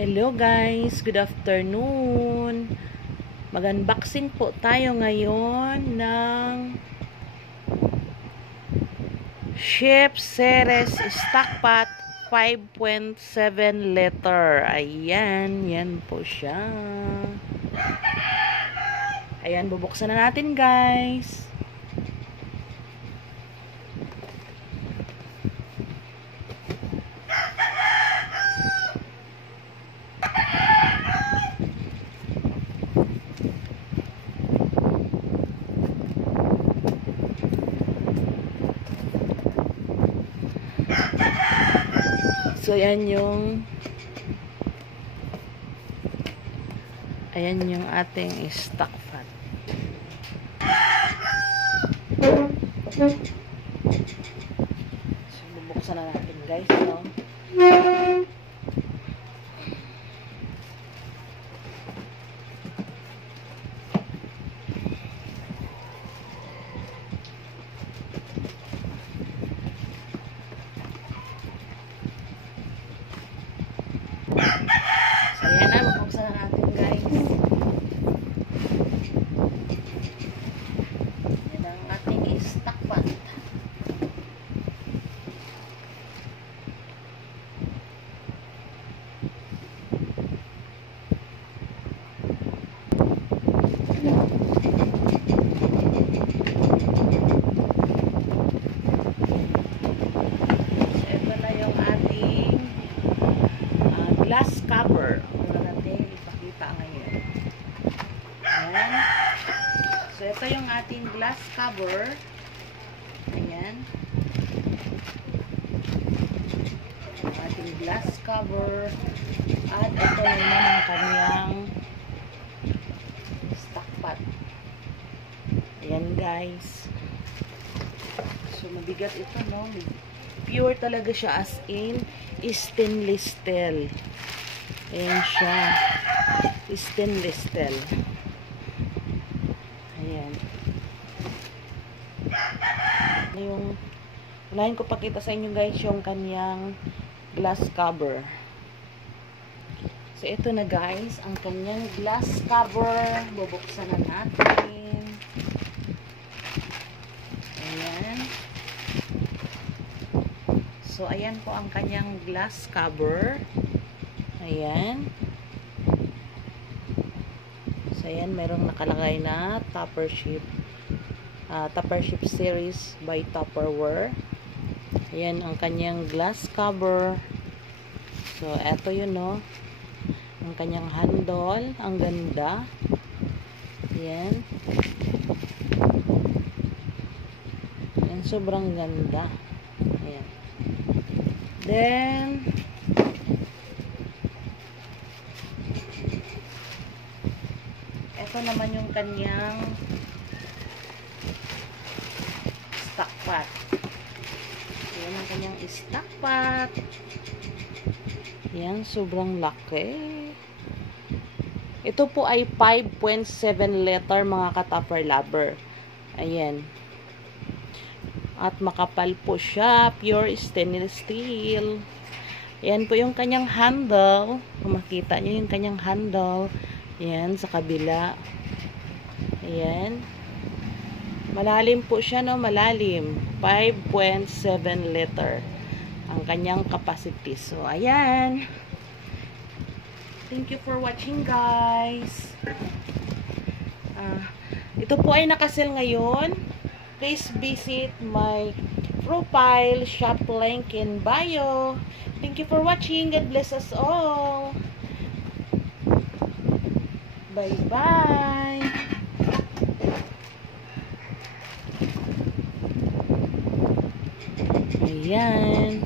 Hello guys, good afternoon. Mag-unboxing po tayo ngayon ng Chef Ceres Stockpot 5.7 liter. Ayan, yan po siya. Ayan, bubuksan na natin guys. So, ayan yung ating stock pot. So, bubuksan na natin guys, no? So, ayan na, bubuksan na natin guys. Yan ang ating stock pot. Glass cover. Wala natin ipakita ngayon. Ayan. So, ito yung ating glass cover. Ayan. Ang ating glass cover. At ito naman ang kanyang stock pot. Ayan, guys. So, mabigat ito, no? Pure talaga siya, as in stainless steel. Ayan siya. Stainless steel. Ayan. Unahin ko pakita sa inyo guys yung kanyang glass cover. So, ito na guys, ang kanyang glass cover. Bubuksan na natin. Ayan. So, ayan po ang kanyang glass cover. Ayan. So, ayan, merong nakalagay na Tupper Ship series by Tupperware. Ayan ang kanyang glass cover. So, eto yun, no? Ang kanyang handle. Ang ganda. Ayan. Ayan, sobrang ganda. Ayan. Then, ito naman yung kanyang stock pot. Ayan ang kanyang stock pot. Ayan, sobrang laki. Ito po ay 5.7 liter mga ka-Tupper lover. Ayan. At makapal po siya. Pure stainless steel. Ayan po yung kanyang handle. Kung makita nyo yung kanyang handle. Ayan, sa kabila. Ayan. Malalim po siya, no? Malalim. 5.7 liter. Ang kanyang capacity. So, ayan. Thank you for watching, guys. Ito po ay nakasale ngayon. Please visit my profile, shop link in bio. Thank you for watching. God bless us all. Bye-bye. Ayan.